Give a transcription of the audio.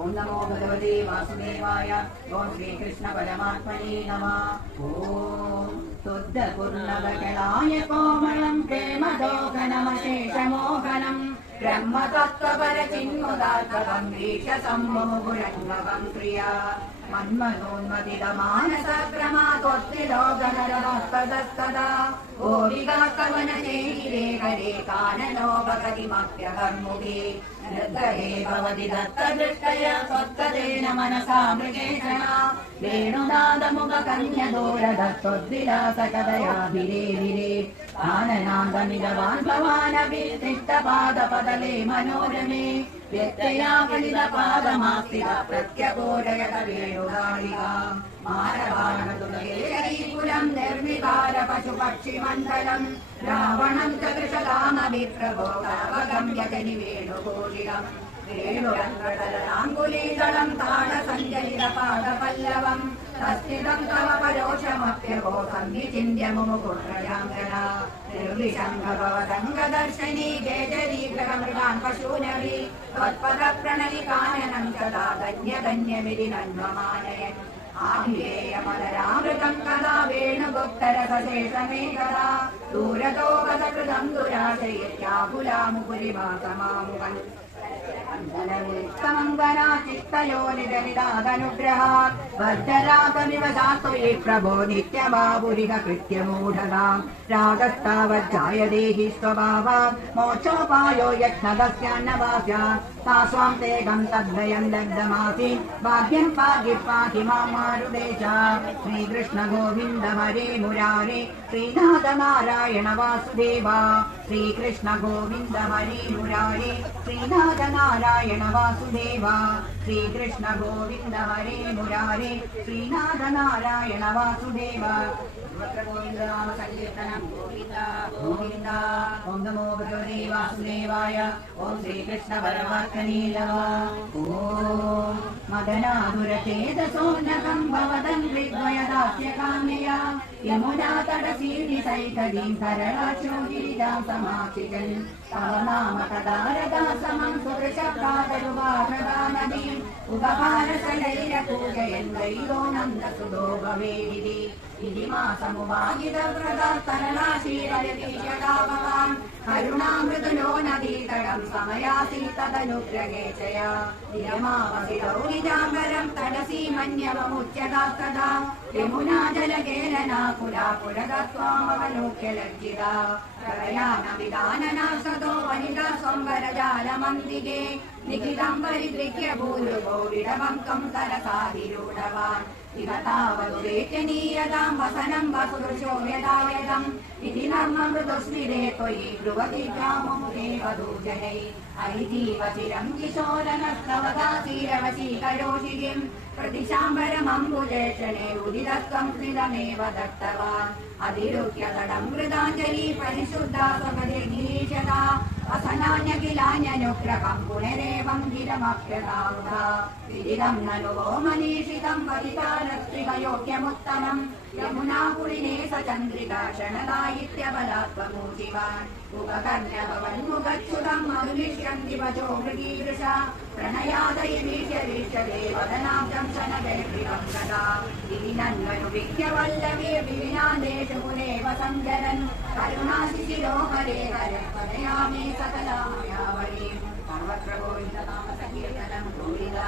ॐ नमो भगवते वासुदेवाय। ॐ श्रीकृष्णपरमात्मने नमः। ॐ कलाय कोमलम् प्रेमदोघनमशेषमोहनम् ब्रह्मतत्त्वपरचिन्मुदात्मकम् वेषसम्भो प्रिया। मन्मदोन्मदिदमानस प्रमातोत् गोविदा कवनशे हरे काननोपकतिमप्यकर्मुखे नृतये भवति दत्तदृष्टया स्वजेन मनसा मृगे न वेणुनादमुखकन्यदोरदत्तोद्विलासकया बिरे തിഷ്ടപാദപദലേ മനോരമേ. വ്യത്യയാപതിതപാദമാസ്തിക പ്രത്യഘോരയത വേണുകാളിക മാരവാണതുലം നിർവികാര പശുപക്ഷിമണ്ഡലം രാവണം ച കൃഷകാമവിപ്രഭോഗാവഗമ്യജനി വേണുഘോഷികം വേണുരംഗടലാങ്കുലീതളം താളസഞ്ചലിതപാദപല്ലവം തസ്ഥിതം തവ പരോഷമപ്യബോധം വിചിന്യ മുമുകുണ്ഡയാങ്കന നിർവിശംഭവദംഗദർശനി ജയജരീഗ്രഹമൃഗാൻ പശൂനവി. ത്വത്പദ പ്രണയി കാനനം സദാ ധന്യധന്യമിതിനന്വമാനയൻ. ആഭിരേയമലരാമൃതം കഥാ വേണുഗുപ്തരസശേഷമേ കഥാ ദൂരതോ ഗതകൃതം ദുരാശയത്യാകുലാമുപുരിമാസമാമുവൻ ചിത്തയോനിതനിതാതനുഗ്രഹാത് ഭദ്രരാഗമിവ സാത്വയേ പ്രഭോ നിത്യമാപുരിക കൃത്യമൂഢതാം രാഗസ്താവജ്ജായ ദേഹി സ്വഭാവാത് മോക്ഷോപായോ യജ്ഞതസ്യാന്നവാസ്യാത് താസ്വാം തേകം തദ്വയം ലബ്ധമാസി. ഭാഗ്യം പാകി പാഹി മാമാരുദേശ ശ്രീകൃഷ്ണ ഗോവിന്ദ ഹരേ മുരാരേ. ശ്രീനാഥ നാരായണ വാസുദേവ. ശ്രീകൃഷ്ണ ഗോവിന്ദ ഹരേ മുരാരേ ശ്രീനാഥ നാരായണ വാസുദേവ ശ്രീകൃഷ്ണ ഗോവിന്ദ ഹരേ മുരാരേ ശ്രീനാഥ നാരായണ വാസുദേവ ഗോവിന്ദ നാമ സങ്കീർത്തനം ഗോവിന്ദ ഗോവിന്ദ. ഓം നമോ ഭഗവതേ വാസുദേവായ ഓം ശ്രീകൃഷ്ണ പരമാത്മനേ നമഃ. ഓം മദനാതുരചേതസോന്നകം ഭവതം വിദ്വയദാസ്യകാമ്യയാ യമുനാ തടസീനി സൈകദീം സരളാശോഗീജാം സമാചികൻ തവ നാമ കദാരദാ സമം സുദൃശബ്ദാതരുവാഹദാ നദീം ഉപഹാരസലൈര പൂജയൻ വൈരോ നന്ദസുതോ ഭവേദിതി ഇതി മാസമുപാകിതവ്രതരളാശീരയതീയതാഭവാൻ കരുണാമൃദുലോ നദീതടം സമയാസി തദനുഗ്രഹേചയ യമാവസിതോ നിജാംബരം തടസി മന്യവമുച്യതാ സദാ യമുനാ ജലകേലനാ പുരാ പുരതത്വാമവലോക്യ ലജ്ജിത പ്രളയാനവിധാനനാ സദോ വനിതാ സ്വംവരജാലമന്തികേ നിഖിതം പരിദൃഹ്യ ഭൂരുഗോവിടമങ്കം തരസാതിരൂഢവാൻ ഇവ താവതുവേത്യനീയതാം വസനം വസുദൃശോ യദായതം ഇതി നർമ്മമൃദുസ്മിരേ ത്വയി ബ്രുവതി ഗ്രാമമുദേവദൂജനൈ इदत्वम् स्मितमेव दत्तवान्। अधिरुह्य तडम् कृताञ्जलि परिशुद्धा स्वपतिर्निरीशता असनान्य किलान्यनुग्रहम् पुनरेवम् गिरमप्यतावता ननु वो मनीषितम् परितारस्त्रिकयोग्यमुत्तमम् यमुनापुरिणे स चन्द्रिका क्षणदा उपकर्ण्यभवन्मुगच्छुतम् अनुविश्यन्ति वचो मृगीदृशा। प्रणयादयमीष्यवीष्यते वदनाब्दम् शनगैर्गृहम् सदा। ഇതി നന്മനു വിദ്യവല്ലവേ വിവിനാദേശു പുനേവ സഞ്ജരൻ കരുണാശിശിരോ ഹരേ ഹരേ പദയാമേ സകലാമയാവളീം സർവത്ര ഗോവിന്ദ നാമ സങ്കീർത്തനം ഗോവിന്ദ